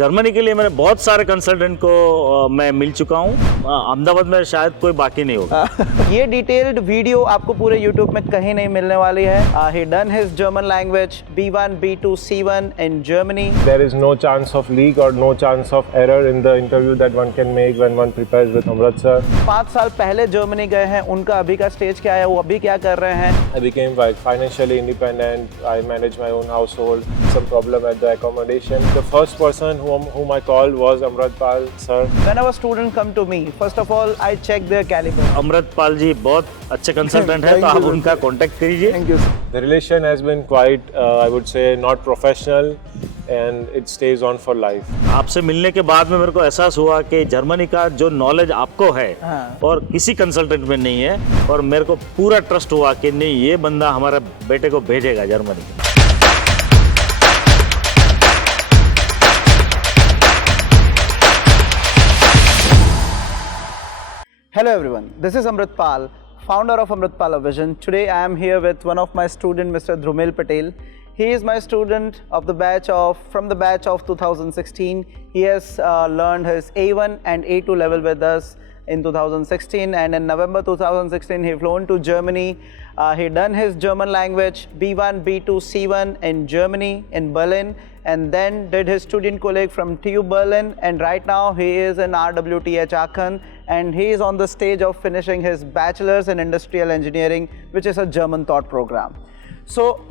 Germany के लिए मैंने बहुत सारे कंसल्टेंट को मैं मिल चुका हूँ। अहमदाबाद में शायद कोई बाकी नहीं होगा। ये डिटेल्ड वीडियो आपको पूरे YouTube में कहीं नहीं मिलने वाली है। He done his German language B1, B2, C1 in Germany. There is no chance of leak or no chance of error in the interview that one can make when one prepares with Amrit sir. 5 साल पहले Germany गए हैं, उनका अभी का stage क्या है, वो अभी क्या कर रहे हैं? I became financially independent. I manage my own household. Some problem at the accommodation. The first person whom I called was Amritpal sir. Whenever students come to me, first of all I check their caliber. Amritpal जी बहुत अच्छे consultant हैं, तो आप उनका contact कीजिए। Thank you. The relation has been quite, I would say, not professional, and it stays on for life. आपसे मिलने के बाद में मेरे को एहसास हुआ कि जर्मनी का जो नॉलेज आपको है और किसी कंसल्टेंट में नहीं है, और मेरे को पूरा ट्रस्ट हुआ कि नहीं, ये बंदा हमारे बेटे को भेजेगा Germany. Hello everyone, this is Amritpal, founder of Amritpal Vision. Today I am here with one of my student, Mr. Drumil Patel. He is my student of the batch from the batch of 2016. He has learned his A1 and A2 level with us in 2016, and in November 2016 he flown to Germany. He done his German language B1, B2, C1 in Germany, in Berlin, and then did his student colleague from TU Berlin, and right now he is in RWTH Aachen, and he is on the stage of finishing his bachelor's in industrial engineering, which is a German thought program.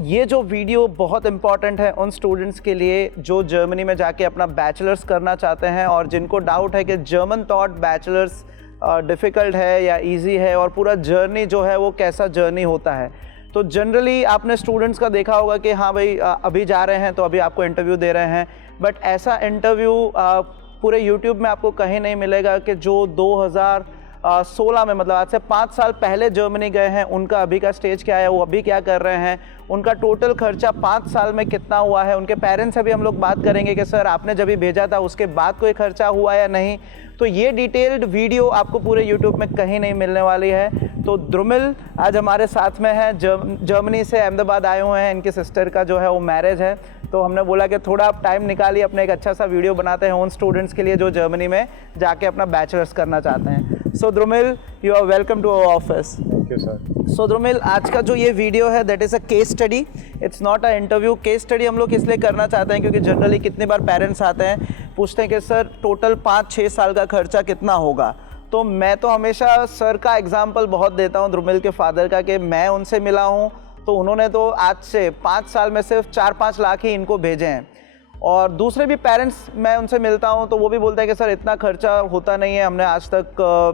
ये जो video बहुत important है उन students के लिए जो Germany में जाके अपना बैचलर्स करना चाहते हैं और जिनको डाउट है कि जर्मन थॉट बैचलर्स डिफ़िकल्ट है या इजी है, और पूरा जर्नी जो है वो कैसा जर्नी होता है। तो जनरली आपने स्टूडेंट्स का देखा होगा कि हाँ भाई अभी जा रहे हैं तो अभी आपको इंटरव्यू दे रहे हैं, बट ऐसा इंटरव्यू पूरे यूट्यूब में आपको कहीं नहीं मिलेगा कि जो 2016 में, मतलब आज से 5 साल पहले जर्मनी गए हैं, उनका अभी का स्टेज क्या है, वो अभी क्या कर रहे हैं, उनका टोटल खर्चा 5 साल में कितना हुआ है, उनके पेरेंट्स से भी हम लोग बात करेंगे कि सर आपने जब भी भेजा था उसके बाद कोई खर्चा हुआ या नहीं। तो ये डिटेल्ड वीडियो आपको पूरे यूट्यूब में कहीं नहीं मिलने वाली है। तो द्रुमिल आज हमारे साथ में है, जर्मनी से अहमदाबाद आए हुए हैं, इनकी सिस्टर का जो है वो मैरिज है, तो हमने बोला कि थोड़ा आप टाइम निकालिए, अपने एक अच्छा सा वीडियो बनाते हैं उन स्टूडेंट्स के लिए जो जर्मनी में जाके अपना बैचलर्स करना चाहते हैं। So Drumil, you are welcome to our office. Thank you, sir. So Drumil, आज का जो ये वीडियो है that is a case study, it's not a interview. Case study हम लोग इसलिए करना चाहते हैं क्योंकि जनरली कितनी बार पेरेंट्स आते हैं, पूछते हैं कि सर टोटल 5-6 साल का खर्चा कितना होगा। तो मैं तो हमेशा सर का एग्जाम्पल बहुत देता हूँ, द्रुमिल के फादर का, कि मैं उनसे मिला हूँ तो उन्होंने तो आज से 5 साल में सिर्फ 4-5 लाख ही इनको भेजे हैं, और दूसरे भी पेरेंट्स मैं उनसे मिलता हूं तो वो भी बोलते हैं कि सर इतना खर्चा होता नहीं है, हमने आज तक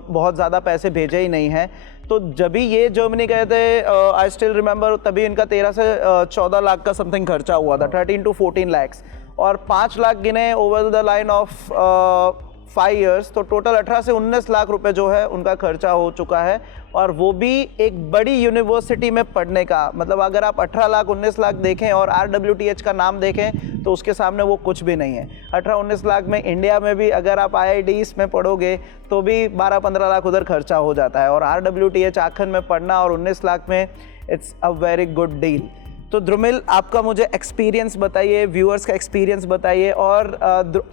बहुत ज़्यादा पैसे भेजे ही नहीं हैं। तो जब भी ये जर्मनी गए थे, आई स्टिल रिमेंबर, तभी इनका 13 से 14 लाख का समथिंग खर्चा हुआ था, 13 to 14 lakhs, और 5 लाख गिने over the line of 5 years, तो टोटल 18 से 19 लाख रुपए जो है उनका खर्चा हो चुका है, और वो भी एक बड़ी यूनिवर्सिटी में पढ़ने का। मतलब अगर आप 18 लाख 19 लाख देखें और RWTH का नाम देखें तो उसके सामने वो कुछ भी नहीं है। 18-19 लाख में इंडिया में भी अगर आप IITs में पढ़ोगे तो भी 12-15 लाख उधर खर्चा हो जाता है, और RWTH आखन में पढ़ना और 19 लाख में it's a very good deal. तो द्रुमिल, आपका मुझे एक्सपीरियंस बताइए, व्यूअर्स का एक्सपीरियंस बताइए, और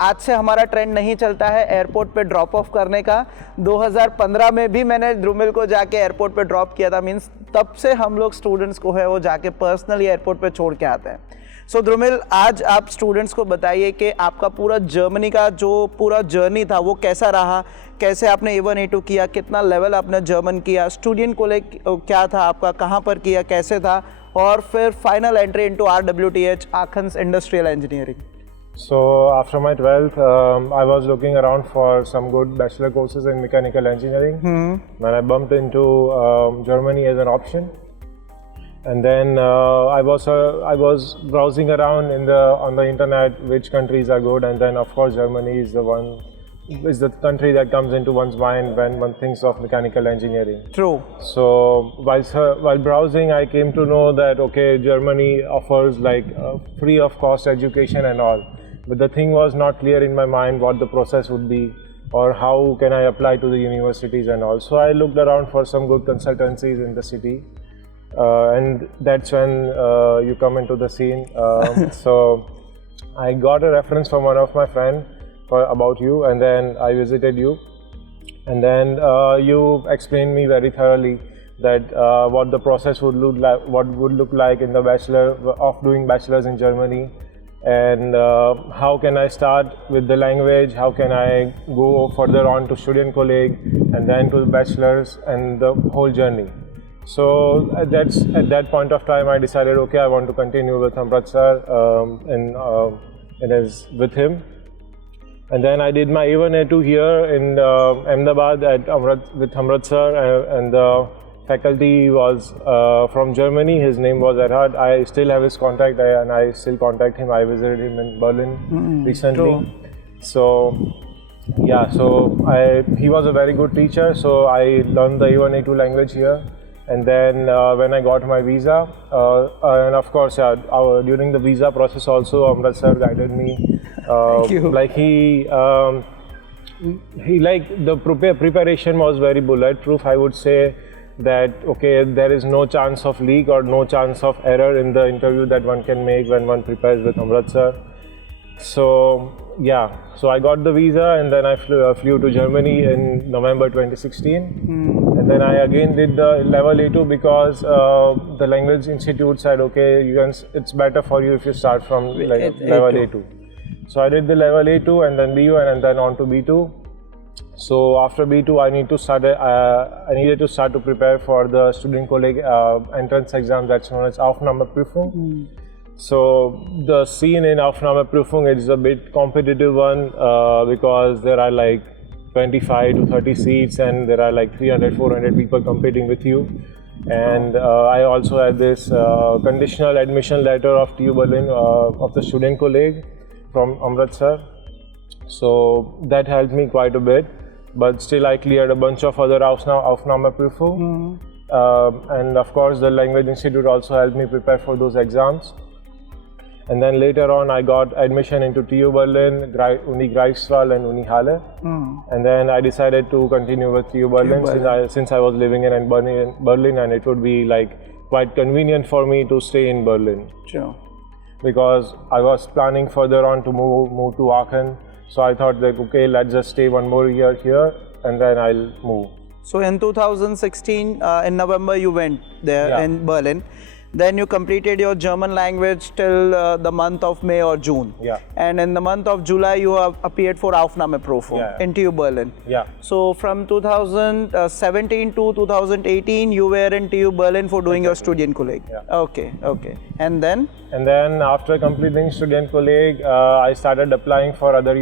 आज से हमारा ट्रेंड नहीं चलता है एयरपोर्ट पे ड्रॉप ऑफ करने का। 2015 में भी मैंने द्रुमिल को जाके एयरपोर्ट पे ड्रॉप किया था, मीन्स तब से हम लोग स्टूडेंट्स को है वो जाके पर्सनली एयरपोर्ट पे छोड़ के आते हैं। सो द्रुमिल, आज आप स्टूडेंट्स को बताइए कि आपका पूरा जर्मनी का जो पूरा जर्नी था वो कैसा रहा, कैसे आपने A1 A2 किया, कितना लेवल आपने जर्मन किया, स्टूडेंट कॉलेज क्या था आपका, कहाँ पर किया, कैसे था, और फिर final entry into RWTH Aachen's industrial engineering. So after my 12th, I was looking around for some good bachelor courses in mechanical engineering. When I bumped into Germany as an option, and then I was browsing around on the internet which countries are good, and then of course Germany is the country that comes into one's mind when one thinks of mechanical engineering. True. So while browsing, I came to know that okay, Germany offers like free of cost education and all, but the thing was not clear in my mind what the process would be or how can I apply to the universities and all. So I looked around for some good consultancies in the city, and that's when you come into the scene. So I got a reference from one of my friends about you, and then I visited you, and then you explained me very thoroughly that what the process would look like, what would look like in the doing bachelors in Germany, and how can I start with the language, how can I go further on to student colleague and then to the bachelors and the whole journey. So at that point of time I decided, okay, I want to continue with Amrit sir with him. And then I did my A1 A2 here in Ahmedabad with Amrit sir, and the faculty was from Germany. His name was Erhard. I still have his contact, and I still contact him. I visited him in Berlin recently. True. So yeah, he was a very good teacher. So I learned the A1 A2 language here. And then when I got my visa, and of course during the visa process also Amrit sir guided me. Thank you. Like he like the preparation was very bulletproof. I would say that okay, there is no chance of leak or no chance of error in the interview that one can make when one prepares with Amrit sir. So yeah, so I got the visa, and then I flew to Germany in November 2016. And then I again did the level A2 because the language institute said, okay, it's better for you if you start from level A2. So I did the level A2 and then B1 and then on to B2. So after B2, I needed to start to prepare for the student colleague entrance exam that's known as Aufnahmeprüfung. So the scene in Aufnahmeprüfung is a bit competitive one because there are like 25 to 30 seats and there are like 300-400 people competing with you. And I also had this conditional admission letter of TU Berlin of the student colleague from Amrit sir. So that helped me quite a bit, but still I cleared a bunch of other Aufnahmeprüfungen. And of course the Language Institute also helped me prepare for those exams. And then later on I got admission into TU Berlin, Uni Greifswald and Uni Halle. And then I decided to continue with TU Berlin since I was living in Berlin, and it would be like quite convenient for me to stay in Berlin. Sure. Because I was planning further on to move to Aachen. So I thought that okay, let's just stay one more year here and then I'll move. So in 2016, in November you went there in Berlin. Then you completed your German language till the month of May or June. Yeah. And in the month of July you have appeared for Aufnahmeprüfung in TU Berlin. Yeah. So from 2017 to 2018 you were in TU Berlin for doing your student colleague. Yeah. Okay. And then? And then after completing student colleague, I started applying for other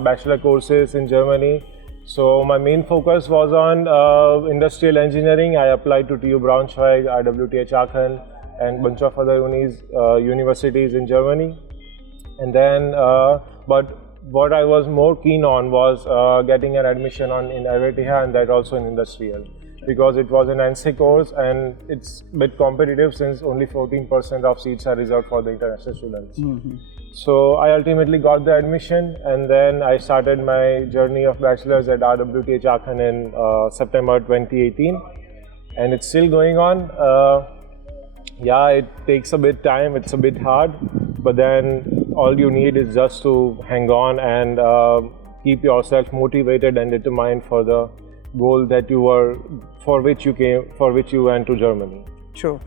bachelor courses in Germany. So my main focus was on industrial engineering. I applied to TU Braunschweig, IWTH Aachen, and bunch of other universities in Germany. And then, but what I was more keen on was getting an admission in RWTH, and that also in industrial, because it was an NC course and it's a bit competitive since only 14% of seats are reserved for the international students. So I ultimately got the admission, and then I started my journey of bachelor's at RWTH Aachen in September 2018, and it's still going on. Yeah, it takes a bit time, it's a bit hard, but then all you need is just to hang on and keep yourself motivated and determined for the goal that for which you went to Germany. Sure.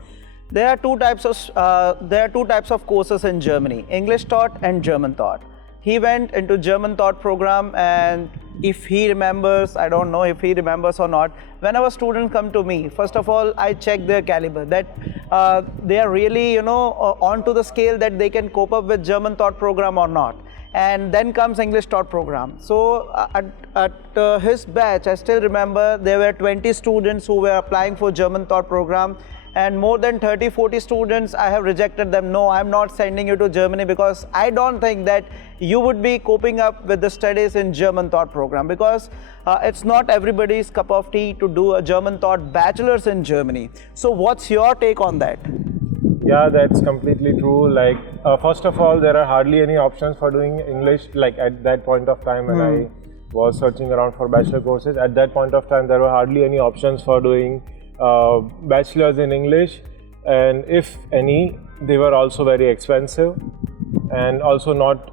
There are two types of courses in Germany: English taught and German taught. He went into German taught program, and if he remembers, I don't know if he remembers or not, whenever students come to me, first of all I check their caliber, that they are really onto the scale that they can cope up with German taught program or not. And then comes English taught program. So at his batch, I still remember there were 20 students who were applying for German taught program, and more than 30-40 students, I have rejected them. No, I'm not sending you to Germany because I don't think that you would be coping up with the studies in German taught program, because it's not everybody's cup of tea to do a German taught bachelor's in Germany. So what's your take on that? Yeah, that's completely true. Like, first of all, there are hardly any options for doing English. Like at that point of time when I was searching around for bachelor courses, at that point of time, there were hardly any options for doing bachelor's in English. And if any, they were also very expensive. and also not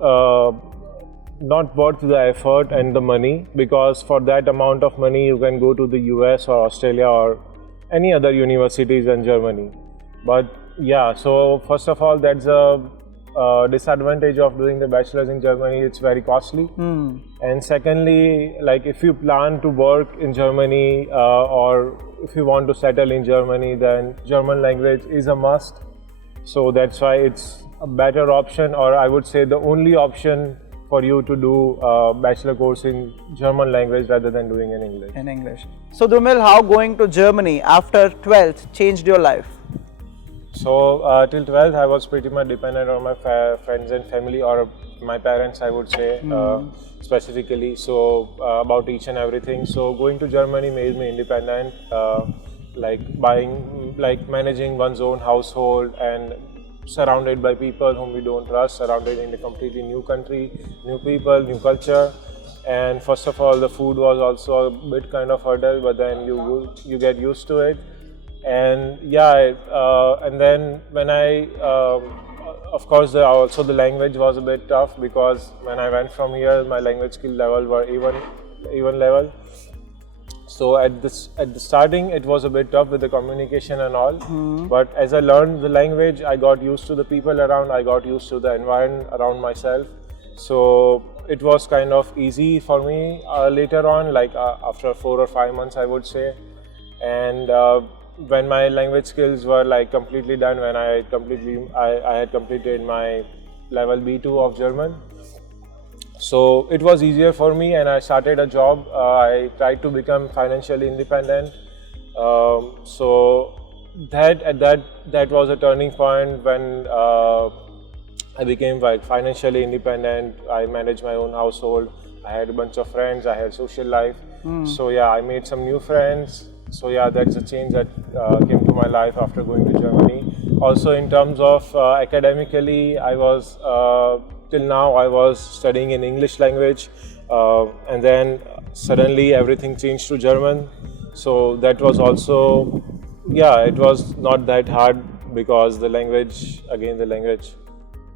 worth the effort and the money, because for that amount of money you can go to the US or Australia or any other universities in Germany. But yeah, so first of all, that's a disadvantage of doing the bachelor's in Germany. It's very costly. And secondly, like if you plan to work in Germany or if you want to settle in Germany, then German language is a must. So that's why it's a better option, or I would say the only option for you to do a bachelor course in German language rather than doing in English. In English. So Drumil, how going to Germany after 12th changed your life? So till 12th I was pretty much dependent on my friends and family, or my parents I would say specifically, so about each and everything. So going to Germany made me independent, like managing one's own household and surrounded by people whom we don't trust, surrounded in a completely new country, new people, new culture. And first of all, the food was also a bit kind of hurdle, but then you get used to it. And yeah, and then when I, of course, also the language was a bit tough, because when I went from here, my language skill level were even level. So at the starting, it was a bit tough with the communication and all. But as I learned the language, I got used to the people around, I got used to the environment around myself. So it was kind of easy for me later on, like after 4 or 5 months, I would say. And when my language skills were like completely done, when I had completed my level B2 of German. So it was easier for me, and I started a job. I tried to become financially independent. So that was a turning point when I became like financially independent. I managed my own household. I had a bunch of friends. I had social life. So yeah, I made some new friends. So yeah, that's a change that came to my life after going to Germany. Also in terms of academically, I was till now I was studying in English language, and then suddenly everything changed to German. So that was also, yeah, it was not that hard, because the language.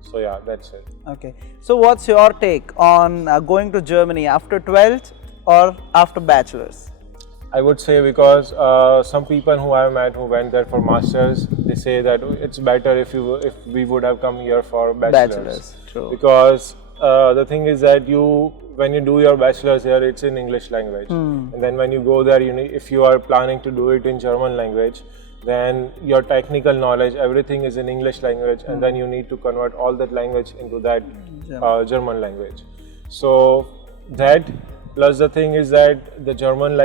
So yeah, that's it. Okay. So what's your take on going to Germany after 12th or after bachelor's? I would say, because some people who I met who went there for masters, they say that it's better if we would have come here for bachelors. True. Because the thing is that when you do your bachelor's here, it's in English language, and then when you go there, if you are planning to do it in German language, then your technical knowledge, everything is in English language, and then you need to convert all that language into that German language. So that. Plus the thing is that the German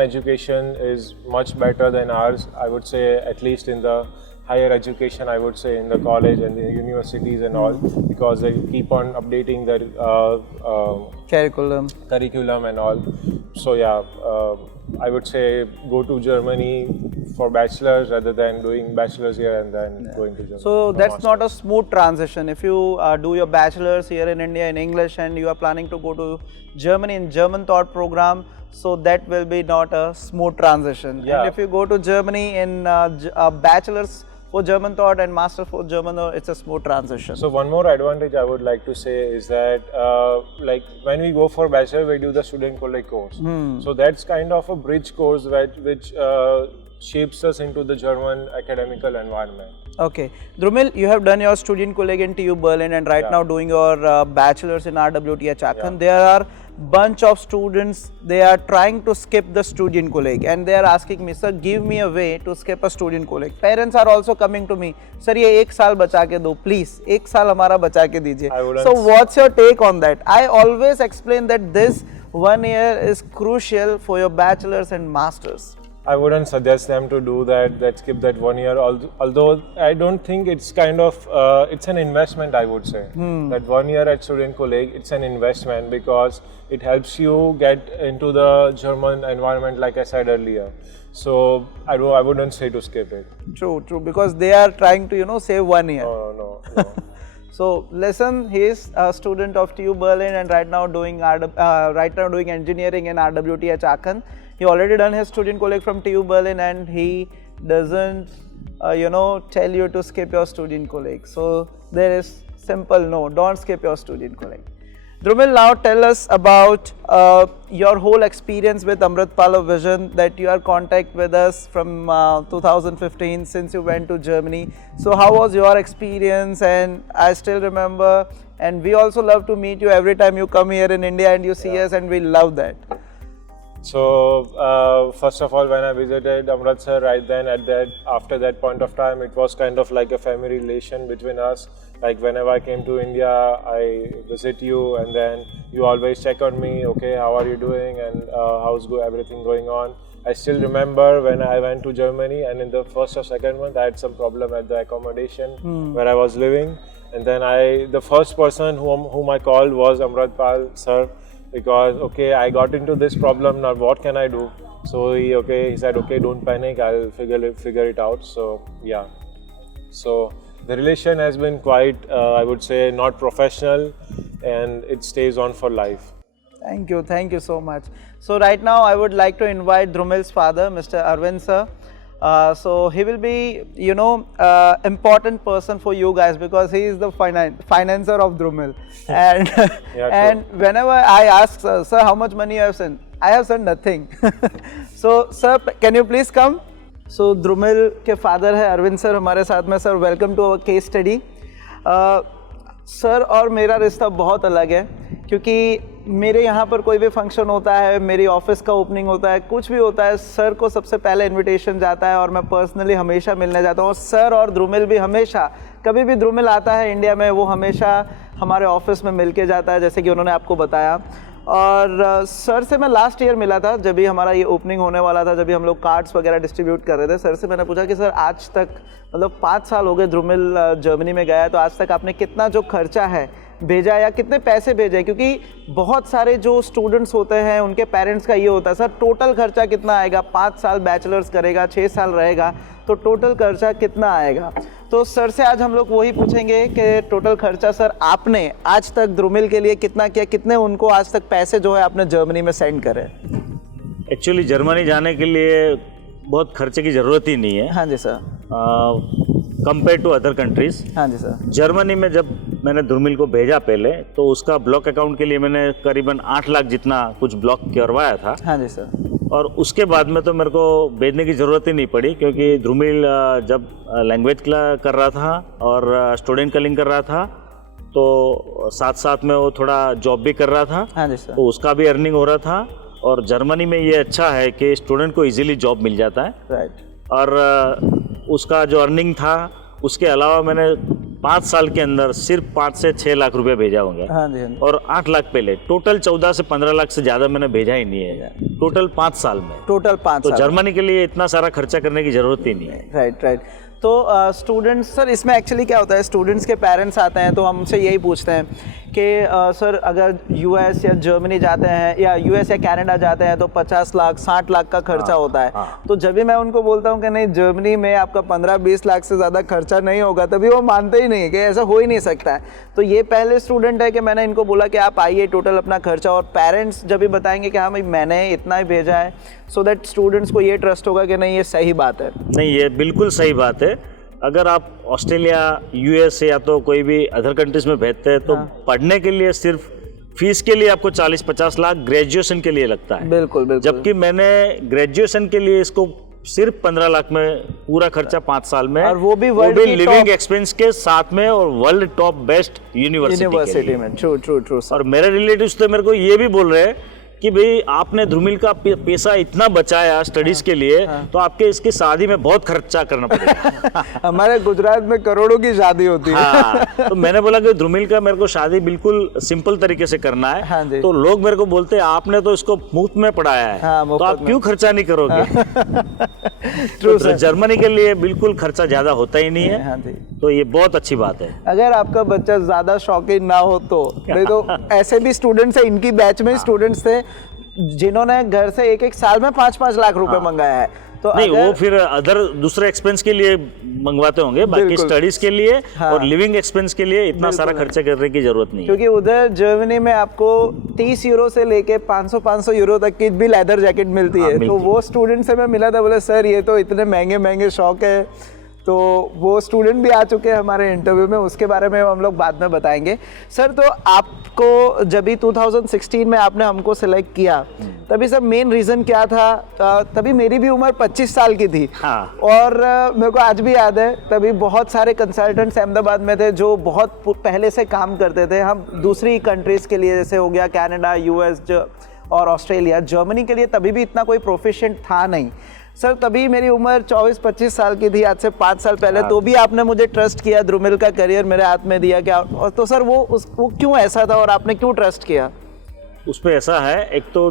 education is much better than ours. I would say, at least in the higher education, I would say in the college and the universities and all, because they keep on updating their curriculum and all. So yeah, I would say go to Germany for bachelor's rather than doing bachelor's here and then going to Germany. So that's not a smooth transition. If you do your bachelor's here in India in English and you are planning to go to Germany in German thought program, so that will be not a smooth transition. Yeah. And if you go to Germany in bachelor's for German thought and master for German thought, it's a smooth transition. So one more advantage I would like to say is that like when we go for bachelor, we do the student college course. So that's kind of a bridge course which shapes us into the German academical environment. Okay. Drumil, you have done your student colleague in TU Berlin and right now doing your bachelor's in RWTH Aachen. There are bunch of students, they are trying to skip the student colleague and they are asking me, sir, give me a way to skip a student colleague. Parents are also coming to me, sir, ये 1 साल बचा के दो, please, 1 साल हमारा बचा के दीजिए. So what's your take on that? I always explain that this 1 year is crucial for your bachelor's and master's. I wouldn't suggest them to do that skip that 1 year, although I don't think it's kind of, it's an investment, I would say. That 1 year at student college, it's an investment because it helps you get into the German environment, like I said earlier. So I wouldn't say to skip it. True, because they are trying to, save 1 year. No. So listen, he is a student of TU Berlin and right now doing engineering in RWTH Aachen. He already done his student colleague from TU Berlin and he doesn't tell you to skip your student colleague. So there is simple no, don't skip your student colleague. Drumil, now tell us about your whole experience with Amritpal Vision, that you are contact with us from 2015 since you went to Germany. So how was your experience? And I still remember, and we also love to meet you every time you come here in India and you see us, and we love that. So first of all, when I visited Amritsar, right then after that point of time, it was kind of like a family relation between us. Like whenever I came to India, I visit you, and then you always check on me. Okay, how are you doing, and how's everything going on? I still remember when I went to Germany, and in the first or second month, I had some problem at the accommodation where I was living, and then the first person whom I called was Amritpal sir, because okay, I got into this problem. Now what can I do? So he said, okay, don't panic, I'll figure it out. So yeah, so the relation has been quite, I would say, not professional, and it stays on for life. Thank you so much. So right now I would like to invite Drumil's father, Mr. Arvind sir. So he will be, important person for you guys, because he is the financer of Drumil. And and whenever I ask sir, how much money you have sent? I have sent nothing. So sir, can you please come? So Drumil के father है Arvind sir हमारे साथ में. Sir welcome to our case study. Sir और मेरा रिश्ता बहुत अलग है, क्योंकि मेरे यहाँ पर कोई भी फंक्शन होता है, मेरी ऑफिस का ओपनिंग होता है, कुछ भी होता है, सर को सबसे पहले इनविटेशन जाता है और मैं पर्सनली हमेशा मिलने जाता हूँ. और सर और द्रुमिल भी हमेशा, कभी भी द्रुमिल आता है इंडिया में, वो हमेशा हमारे ऑफिस में मिल के जाता है, जैसे कि उन्होंने आपको बताया. और सर से मैं लास्ट ईयर मिला था, जब भी हमारा ये ओपनिंग होने वाला था, जब भी हम लोग कार्ड्स वगैरह डिस्ट्रीब्यूट कर रहे थे. सर से मैंने पूछा कि सर आज तक, मतलब 5 साल हो गए द्रुमिल जर्मनी में गया है, तो आज तक आपने कितना जो खर्चा है भेजा या कितने पैसे भेजे? क्योंकि बहुत सारे जो स्टूडेंट्स होते हैं उनके पेरेंट्स का ये होता है, सर टोटल खर्चा कितना आएगा, 5 साल बैचलर्स करेगा, 6 साल रहेगा, तो टोटल खर्चा कितना आएगा? तो सर से आज हम लोग वही पूछेंगे कि टोटल खर्चा सर आपने आज तक द्रुमिल के लिए कितना किया, कितने उनको आज तक पैसे जो है आपने जर्मनी में सेंड करे? एक्चुअली जर्मनी जाने के लिए बहुत खर्चे की ज़रूरत ही नहीं है. हाँ जी sir. Compare to other countries. हाँ जी सर. जर्मनी में जब मैंने द्रुमिल को भेजा पहले, तो उसका ब्लॉक अकाउंट के लिए मैंने करीबन 8 लाख जितना कुछ ब्लॉक करवाया था. हाँ जी सर. और उसके बाद में तो मेरे को भेजने की ज़रूरत ही नहीं पड़ी, क्योंकि द्रुमिल जब लैंग्वेज कर रहा था और स्टूडेंट कलिंग कर रहा था, तो साथ साथ में वो थोड़ा जॉब भी कर रहा था. हाँ जी सर. तो उसका भी अर्निंग हो रहा था. और जर्मनी में ये अच्छा है कि स्टूडेंट को इजीली जॉब मिल जाता है. राइट. और उसका जो अर्निंग था, उसके अलावा मैंने 5 साल के अंदर सिर्फ 5 से 6 लाख रुपए भेजा होंगे. हाँ जी. और 8 लाख पहले, टोटल 14 से 15 लाख से ज़्यादा मैंने भेजा ही नहीं है टोटल 5 साल में. टोटल 5 तो साल. जर्मनी के लिए इतना सारा खर्चा करने की ज़रूरत ही नहीं है. Right right. तो स्टूडेंट्स, सर इसमें एक्चुअली क्या होता है, स्टूडेंट्स के पेरेंट्स आते हैं तो हमसे यही पूछते हैं कि सर अगर यूएस या जर्मनी जाते हैं या यूएस या कनाडा जाते हैं तो 50 लाख 60 लाख का खर्चा होता है. तो जब भी मैं उनको बोलता हूँ कि नहीं जर्मनी में आपका 15-20 लाख से ज़्यादा खर्चा नहीं होगा, तभी वो मानते ही नहीं कि ऐसा हो ही नहीं सकता है. तो ये पहले स्टूडेंट है कि मैंने इनको बोला कि आप आइए, टोटल अपना खर्चा, और पेरेंट्स जब भी बताएंगे कि हाँ भाई मैंने इतना ही भेजा है, सो दैट स्टूडेंट्स को ये ट्रस्ट होगा कि नहीं ये सही बात है. नहीं, ये बिल्कुल सही बात है. अगर आप ऑस्ट्रेलिया, यूएस या तो कोई भी अदर कंट्रीज में भेजते हैं तो पढ़ने के लिए सिर्फ फीस के लिए आपको 40-50 लाख ग्रेजुएशन के लिए लगता है. बिल्कुल बिल्कुल. जबकि मैंने ग्रेजुएशन के लिए इसको सिर्फ 15 लाख में पूरा खर्चा 5 साल में, और वो भी लिविंग एक्सपेंस के साथ में, और वर्ल्ड टॉप बेस्ट यूनिवर्सिटी में. True true true. और मेरे रिलेटिव्स तो मेरे को ये भी बोल रहे हैं कि भाई आपने द्रुमिल का पैसा इतना बचाया स्टडीज के लिए, तो आपके इसकी शादी में बहुत खर्चा करना पड़ेगा. हमारे गुजरात में करोड़ों की शादी होती है. हाँ, तो मैंने बोला कि द्रुमिल का मेरे को शादी बिल्कुल सिंपल तरीके से करना है. हाँ जी. तो लोग मेरे को बोलते हैं आपने तो इसको मुफ्त में पढ़ाया है. हाँ, तो आप क्यों खर्चा नहीं करोगे? ट्रू. तो जर्मनी के लिए बिल्कुल खर्चा ज्यादा होता ही नहीं है. हाँ जी. तो ये बहुत अच्छी बात है. अगर आपका बच्चा ज्यादा शौकीन ना हो तो नहीं, तो ऐसे भी स्टूडेंट्स है, इनकी बैच में स्टूडेंट्स थे जिन्होंने घर से एक साल में 5-5 लाख रुपए मंगाया है. तो नहीं, वो फिर अदर दूसरे एक्सपेंस के लिए मंगवाते होंगे, बाकी स्टडीज के लिए और लिविंग एक्सपेंस के लिए इतना सारा खर्चा करने की जरूरत नहीं. क्योंकि उधर जर्मनी में आपको 30 यूरो से लेके 500 यूरो तक की भी लेदर जैकेट मिलती है. तो वो स्टूडेंट से मैं मिला था, बोले सर ये तो इतने महंगे शौक है, तो वो स्टूडेंट भी आ चुके हैं हमारे इंटरव्यू में, उसके बारे में हम लोग बाद में बताएंगे। सर तो आपको जब भी 2016 में आपने हमको सिलेक्ट किया तभी सर मेन रीज़न क्या था? तभी मेरी भी उम्र 25 साल की थी। हाँ। और मेरे को आज भी याद है तभी बहुत सारे कंसल्टेंट्स अहमदाबाद में थे जो बहुत पहले से काम करते थे। हम दूसरी कंट्रीज़ के लिए जैसे हो गया कनाडा, यूएस और ऑस्ट्रेलिया, जर्मनी के लिए तभी भी इतना कोई प्रोफिशिएंट था नहीं। सर तभी मेरी उम्र 24-25 साल की थी, आज से 5 साल पहले, तो भी आपने मुझे ट्रस्ट किया, द्रुमिल का करियर मेरे हाथ में दिया क्या? और तो सर वो क्यों ऐसा था और आपने क्यों ट्रस्ट किया? उसमें ऐसा है, एक तो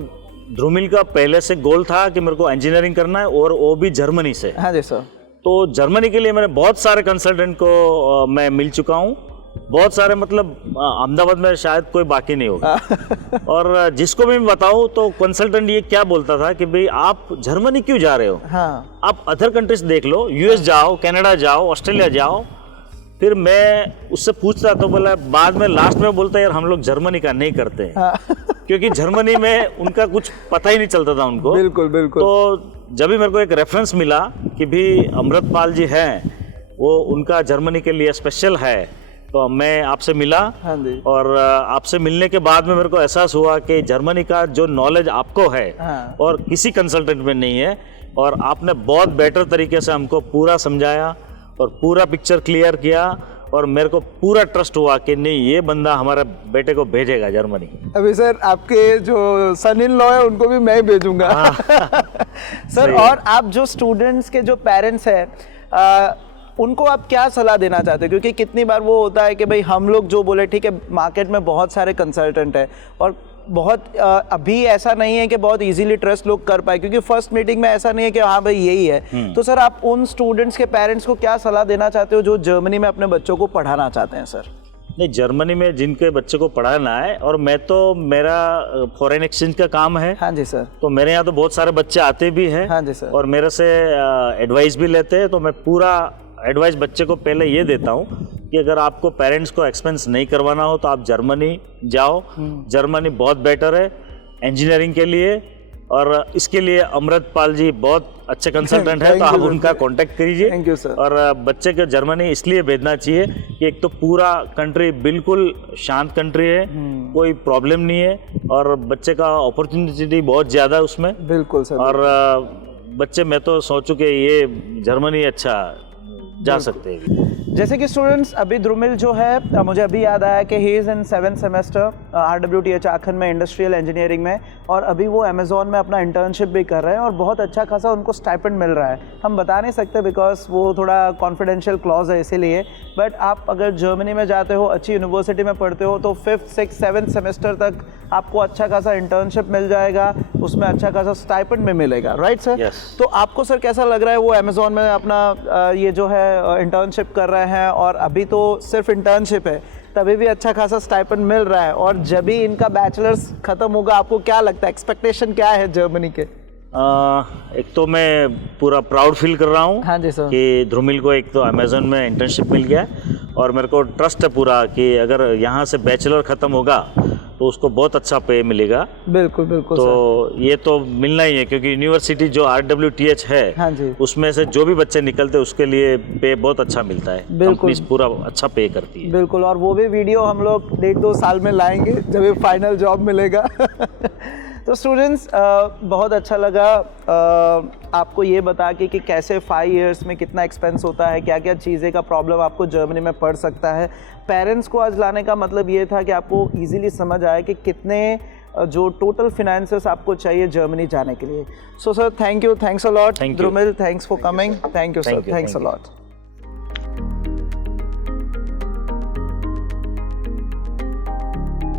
द्रुमिल का पहले से गोल था कि मेरे को इंजीनियरिंग करना है और वो भी जर्मनी से। हाँ जी सर। तो जर्मनी के लिए मैंने बहुत सारे कंसल्टेंट को मैं मिल चुका हूँ, बहुत सारे, मतलब अहमदाबाद में शायद कोई बाकी नहीं होगा। और जिसको भी मैं बताऊं तो कंसल्टेंट ये क्या बोलता था कि भाई आप जर्मनी क्यों जा रहे हो? हाँ। आप अदर कंट्रीज देख लो, यूएस जाओ, कनाडा जाओ, ऑस्ट्रेलिया जाओ। फिर मैं उससे पूछता तो बोला, बाद में लास्ट में बोलता यार हम लोग जर्मनी का नहीं करते हैं। हाँ। क्योंकि जर्मनी में उनका कुछ पता ही नहीं चलता था उनको। बिल्कुल बिल्कुल। तो जब भी मेरे को एक रेफरेंस मिला कि भी अमृतपाल जी हैं, वो उनका जर्मनी के लिए स्पेशल है, तो मैं आपसे मिला। हाँ जी। और आपसे मिलने के बाद में मेरे को एहसास हुआ कि जर्मनी का जो नॉलेज आपको है हाँ। और किसी कंसल्टेंट में नहीं है, और आपने बहुत बेटर तरीके से हमको पूरा समझाया और पूरा पिक्चर क्लियर किया, और मेरे को पूरा ट्रस्ट हुआ कि नहीं, ये बंदा हमारे बेटे को भेजेगा जर्मनी। अभी सर आपके जो सन इन लॉ है उनको भी मैं ही भेजूंगा। सर और आप जो स्टूडेंट्स के जो पेरेंट्स हैं उनको आप क्या सलाह देना चाहते हैं? क्योंकि कितनी बार वो होता है कि भाई हम लोग जो बोले ठीक है, मार्केट में बहुत सारे कंसल्टेंट हैं और बहुत अभी ऐसा नहीं है कि बहुत इजीली ट्रस्ट लोग कर पाए, क्योंकि फर्स्ट मीटिंग में ऐसा नहीं है कि हाँ भाई यही है। तो सर आप उन स्टूडेंट्स के पेरेंट्स को क्या सलाह देना चाहते हो जो जर्मनी में अपने बच्चों को पढ़ाना चाहते हैं? सर नहीं, जर्मनी में जिनके बच्चे को पढ़ाना है, और मैं तो मेरा फॉरेन एक्सचेंज का काम है। हाँ जी सर। तो मेरे यहाँ तो बहुत सारे बच्चे आते भी हैं। हाँ जी सर। और मेरे से एडवाइस भी लेते हैं। तो मैं पूरा एडवाइस बच्चे को पहले ये देता हूँ कि अगर आपको पेरेंट्स को एक्सपेंस नहीं करवाना हो तो आप जर्मनी जाओ। जर्मनी बहुत बेटर है इंजीनियरिंग के लिए, और इसके लिए अमृतपाल जी बहुत अच्छे कंसल्टेंट हैं, तो आप उनका कांटेक्ट कीजिए। Thank you sir. और बच्चे को जर्मनी इसलिए भेजना चाहिए कि एक तो पूरा कंट्री बिल्कुल शांत कंट्री है, कोई प्रॉब्लम नहीं है, और बच्चे का अपॉर्चुनिटी बहुत ज़्यादा है उसमें। बिल्कुल सर। और बच्चे, मैं तो सोचूं कि ये जर्मनी अच्छा जा सकते हैं। जैसे कि स्टूडेंट्स अभी द्रुमिल जो है, मुझे अभी याद आया कि he is in 7th semester RWTH आखन में इंडस्ट्रियल इंजीनियरिंग में, और अभी वो अमेज़ॉन में अपना इंटर्नशिप भी कर रहे हैं और बहुत अच्छा खासा उनको स्टाइपेंड मिल रहा है। हम बता नहीं सकते बिकॉज वो थोड़ा कॉन्फिडेंशियल क्लॉज है इसीलिए, बट आप अगर जर्मनी में जाते हो, अच्छी यूनिवर्सिटी में पढ़ते हो, तो 5th 6th 7th सेमेस्टर तक आपको अच्छा खासा इंटर्नशिप मिल जाएगा, उसमें अच्छा खासा स्टाइपेंड में मिलेगा। Right sir? Yes. तो आपको सर कैसा लग रहा है? वो अमेज़ॉन में अपना ये जो है इंटर्नशिप कर रहे हैं, और अभी तो सिर्फ इंटर्नशिप है, तभी भी अच्छा खासा स्टाइपेंड मिल रहा है, और जब भी इनका बैचलर्स खत्म होगा आपको क्या लगता है, एक्सपेक्टेशन क्या है जर्मनी के? एक तो मैं पूरा प्राउड फील कर रहा हूँ। हाँ जी सर। कि द्रुमिल को एक तो अमेज़न में इंटर्नशिप मिल गया, और मेरे को ट्रस्ट है पूरा कि अगर यहाँ से बैचलर ख़त्म होगा तो उसको बहुत अच्छा पे मिलेगा। बिल्कुल बिल्कुल तो सर। ये तो मिलना ही है, क्योंकि यूनिवर्सिटी जो RWTH है, हाँ जी, उसमें से जो भी बच्चे निकलते हैं उसके लिए पे बहुत अच्छा मिलता है। बिल्कुल। कंपनी पूरा अच्छा पे करती है। बिल्कुल, और वो भी वीडियो हम लोग 1.5-2 साल में लाएंगे जब ये फाइनल जॉब मिलेगा। तो स्टूडेंट्स बहुत अच्छा लगा आपको ये बता के कि कैसे 5 इयर्स में कितना एक्सपेंस होता है, क्या क्या चीज़ें का प्रॉब्लम आपको जर्मनी में पड़ सकता है। पेरेंट्स को आज लाने का मतलब ये था कि आपको इजीली समझ आए कि कितने जो टोटल फिनेंसेस आपको चाहिए जर्मनी जाने के लिए। So sir thank you, thanks a lot. Drumil, thanks for coming. Thank you sir, thanks a lot.